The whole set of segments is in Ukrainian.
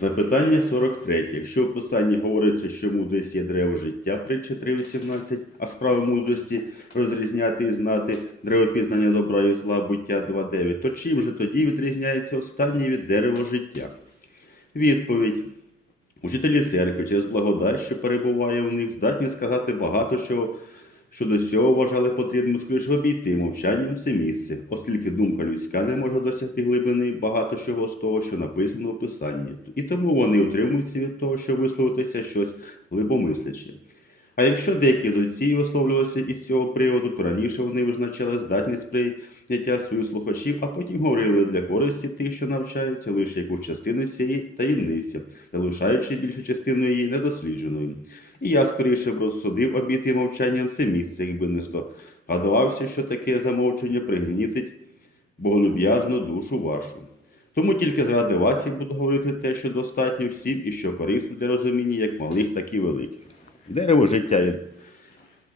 Запитання 43. Якщо в писанні говориться, що мудрість є древо життя, притча 3.18, а справи мудрості розрізняти і знати древо пізнання добра і зла, буття 2.9, то чим же тоді відрізняється останнє від дерева життя? Відповідь. Учителі церкви через благодать, що перебуває у них, здатні сказати багато чого, що до цього вважали потрібним скоріше обійти мовчанням це місце, оскільки думка людська не може досягти глибини багато чого з того, що написано у Писанні. І тому вони утримуються від того, щоб висловитися щось глибомисляче. А якщо деякі з отців висловлювалися із цього приводу, то раніше вони визначали здатність прийняття своїх слухачів, а потім говорили для користі тих, що навчаються, лише якусь частину цієї таємниці, залишаючи більшу частину її недослідженою. І я скоріше б розсудив обійти мовчанням це місце, якби не здогадувався, що таке замовчення пригнітить боголюб'язну душу вашу. Тому тільки заради вас я буду говорити те, що достатньо всім і що корисно для розуміння як малих, так і великих. Дерево життя є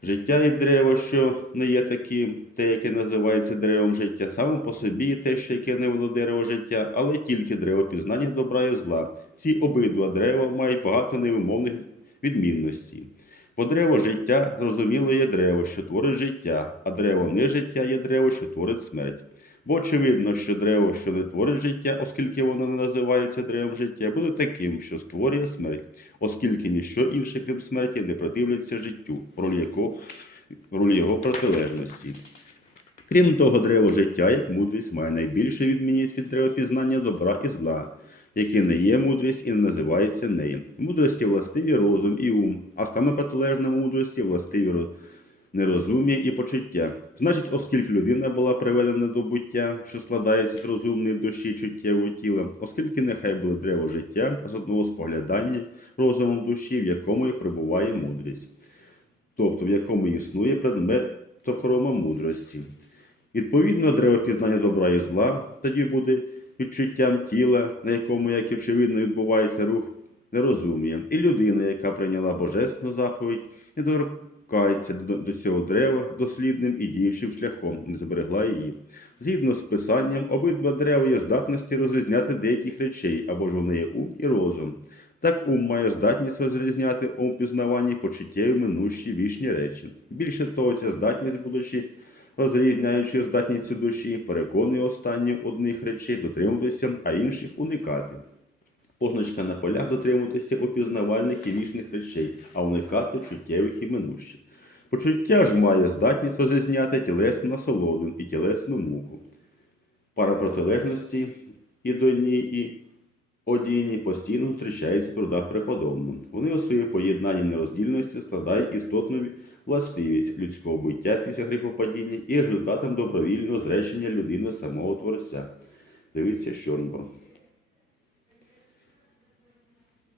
життя і дерево, що не є таким, те, яке називається деревом життя, саме по собі є те, що яке не воно дерево життя, але тільки дерево пізнання добра і зла. Ці обидва дерева мають багато невимовних відмінностей. Бо дерево життя, зрозуміло, є дерево, що творить життя, а дерево не життя є дерево, що творить смерть. Бо очевидно, що дерево, що не творить життя, оскільки воно не називається деревом життя, буде таким, що створює смерть, оскільки ніщо інше, крім смерті, не противляться життю, роль якого, роль його протилежності. Крім того, дерево життя, як мудрість, має найбільшу відмінність від дерева пізнання добра і зла, яке не є мудрість і не називається нею. Мудрості властиві розум і ум, а саме протилежна мудрості властиві роз- нерозум'я і почуття. Значить, оскільки людина була приведена до буття, що складається з розумної душі чуттєвого тіла, оскільки нехай буде дерево життя з одного споглядання розумом душі, в якому і прибуває мудрість, тобто в якому існує предмет тохрома мудрості. Відповідно, дерево пізнання добра і зла тоді буде відчуттям тіла, на якому, як і очевидно, відбувається рух нерозумія. І людина, яка прийняла божественну заповідь, до, до цього дерева дослідним і діючим шляхом, не зберегла її. Згідно з писанням, обидва дерева є здатності розрізняти деяких речей, або ж вони є ум і розум. Так ум має здатність розрізняти у пізнаванні почуттєві минущі вічні речі. Більше того, ця здатність, будучи розрізняючи здатність душі, переконує останню одних речей дотримуватися, а інших уникати. Позначка на полях дотримуватися опізнавальних і вічних речей, а уникати чуттєвих і минущих. Почуття ж має здатність розрізняти тілесну насолоду і тілесну муку. Пара протилежності і до одній, і одійні постійно зустрічаються в трудах преподобного. Вони у своїй поєднанні нероздільності складають істотну властивість людського буття після гріхопадіння і результатом добровільного зречення людини самого Творця. Дивіться Щорнбо.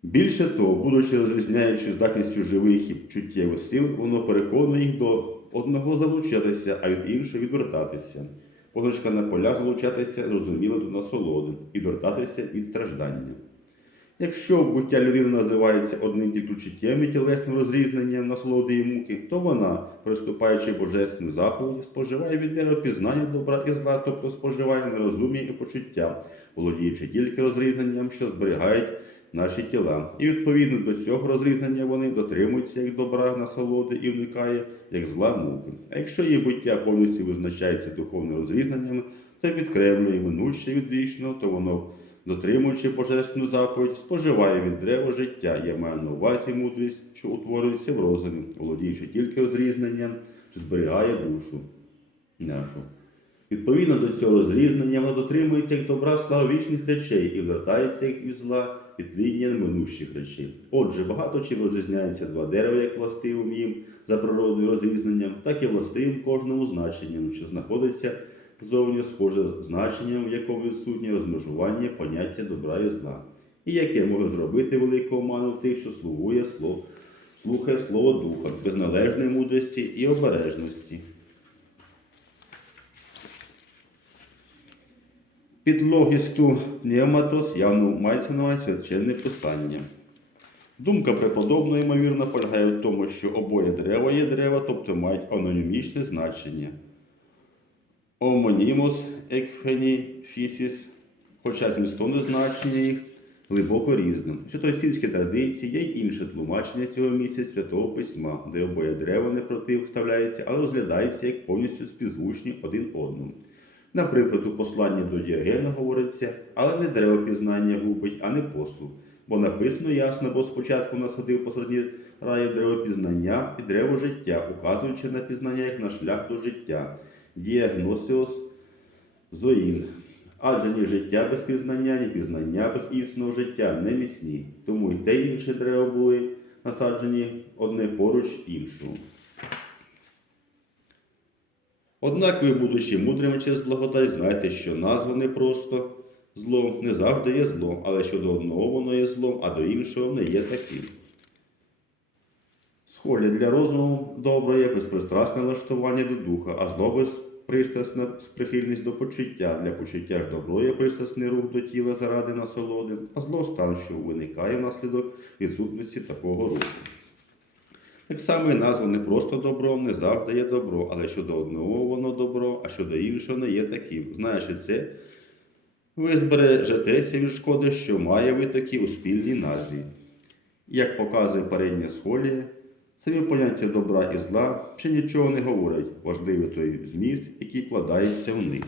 Більше того, будучи розрізняючи здатністю живих і чуттєвих сил, воно переконує їх до одного залучатися, а від іншого відвертатися. Позначка на поля залучатися зрозуміло до насолоди, відвертатися від страждання. Якщо буття людини називається одним тільки чуттєвим і тілесним розрізненням насолоди і муки, то вона, приступаючи божественну заповіді, споживає від дерева пізнання добра і зла, тобто споживає нерозуміння і почуття, володіючи тільки розрізненням, що зберігають наші тіла. І відповідно до цього розрізнення вони дотримуються як добра насолоди і вникає як зла муки. А якщо її буття повністю визначається духовним розрізненням, то відкремлює минуще від вічного, то воно, дотримуючи божественну заповідь, споживає від дерева життя. Я маю на увазі мудрість, що утворюється в розумі, володіючи тільки розрізненням, що зберігає душу нашу. Відповідно до цього розрізнення, воно дотримується як добра слава вічних речей і вертається як від зла від тління минущих речей. Отже, багато чим розрізняються два дерева, як властивим їм за природою розрізненням, так і властивим кожному значенням, що знаходиться зовні схоже значенням, в якому відсутнє розмежування поняття добра і зла, і яке може зробити велику оману тих, що слугує слово, слухає слово духа, без належної мудрості і обережності. Під логісту пневматос явно мається на священне писання. Думка преподобного, ймовірно, полягає в тому, що обоє дерева є дерева, тобто мають анонімічне значення. Омонімос екфені фісіс, хоча змістовне значення їх глибоко різним. У святоотцівській традиції є й інше тлумачення цього місця святого письма, де обоє дерева не противставляються, але розглядаються як повністю співзвучні один одному. Наприклад, у посланні до Діогена говориться, але не дерево пізнання губить, а не послуг. Бо написано ясно, бо спочатку насадив посеред раю дерево пізнання і дерево життя, указуючи на пізнання як на шлях до життя. Діагносіос Зоїн. Адже ні життя без пізнання, ні пізнання без істинного життя не міцні. Тому й те інше дерева були насаджені одне поруч іншого. Однак ви, будучи мудрими через благодать, знаєте, що назва не просто злом, не завжди є злом, але що до одного воно є злом, а до іншого не є таким. Схолі для розуму добре є безпристрасне влаштування до духа, а зло безпристрасна прихильність до почуття. Для почуття ж добро є пристрасний рух до тіла заради насолоди, а зло стан, що виникає внаслідок відсутності такого руху. Так само і назва не просто добро, не завжди є добро, але щодо одного воно добро, а щодо іншого не є таким. Знаючи це, ви збережетеся від шкоди, що має витоки у спільній назві. Як показує парення схолі, самі поняття добра і зла ще нічого не говорять, важливий той зміст, який вкладається в них.